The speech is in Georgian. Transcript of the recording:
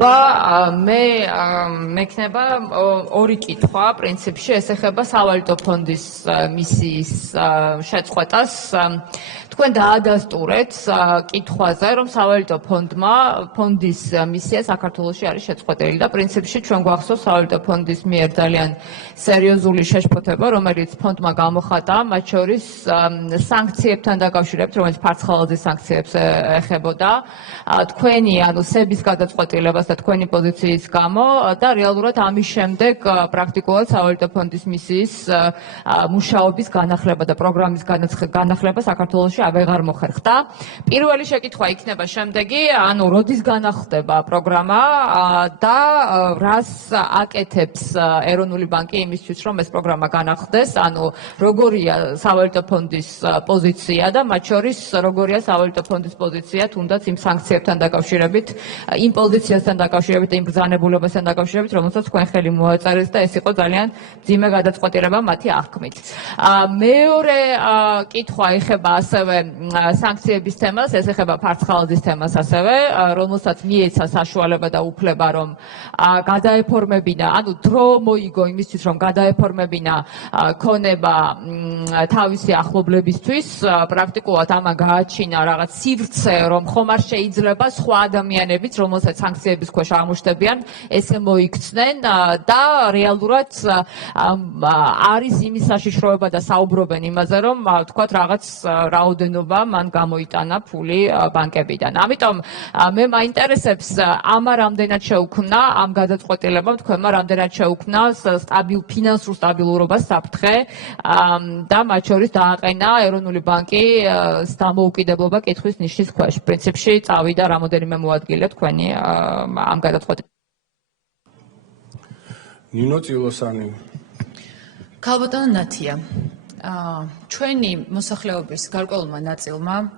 მე მექნება ორი კითხვა პრინციპში ეს ეხება სავალუტო ფონდის მისიის შეწყვეტას თქვენ დაადასტურეთ კითხვაზე რომ სავალუტო ფონდის მისია საქართველოში არის შეწყვეტილი და პრინციპში ჩვენ გვახსოვს სავალუტო ფონდის მიერ ძალიან სერიოზული შეშფოთება რომელიც ფონდმა გამოხატა მათ შორის სანქციებთან დაკავშირებით რომელიც ფარცხალაძის სანქციებს ეხებოდა თქვენი ანუ სების გადაწყვეტილებას და თქვენი პოზიციის გამო და რეალურად ამის შემდეგ პრაქტიკულად სავალუტო ფონდის მისიის მუშაობის განახლება და პროგრამის განახლება საქართველოში აღარ მოხერხდა. პირველი შეკითხვა იქნება შემდეგი, ანუ როდის განახლდება პროგრამა და რას აკეთებს ეროვნული ბანკი იმისთვის, რომ ეს პროგრამა განახლდეს, ანუ როგორია სავალუტო ფონდის პოზიცია და მათ შორის როგორია სავალუტო ფონდის პოზიცია თუნდაც იმ სანქციებთან დაკავშირებით, იმ პოზიციასთან დაკავშირებით, იმ ბრძანებულებასთან დაკავშირებით, რომელსაც თქვენ ხელი მოაწერეს და ეს იყო ძალიან მძიმე გადაწყვეტილება მათი აღქმით. მეორე კითხვა ეხება ასევე სანქციების თემას, ეს ეხება ფარცხალაძის თემას ასევე, რომელსაც მიეცა საშუალება და უფლება, რომ გადაეფორმებინა, ანუ დრო მოიგო იმისთვის, რომ გადაეფორმებინა ქონება თავისი ახლობლებისთვის, პრაქტიკულად ამან გააჩინა რაღაც სივრცე, რომ ხომ არ შეიძლება სხვა ადამიანებიც, რომელსაც სანქციების ქვეშ აღმოჩნდებიან, ესე მოიქცნენ და რეალურად არის იმის საშიშროება და საუბრობენ იმაზე, რომ თქვათ რაღაც რაოდენობა მან გამოიტანა ფული ბანკებიდან. ამიტომ მე მაინტერესებს ამა რამდენად შეუქმნა ამ გადაწყვეტილებამ თქვენმა რამდენად შეუქმნა ფინანსურ სტაბილურობას საფრთხე და მათ შორის დააყენა ეროვნული ბანკის დამოუკიდებლობა კითხვის ნიშნის ქვეშ. პრინციპში წავიდა რამოდენიმე მოადგილე თქვენი ამ გადაწყვეტილებას. ნინო წილოსანი. ქალბატონო ნათია ჩვენი მოსახლეობის გარკვეულმა ნაწილმა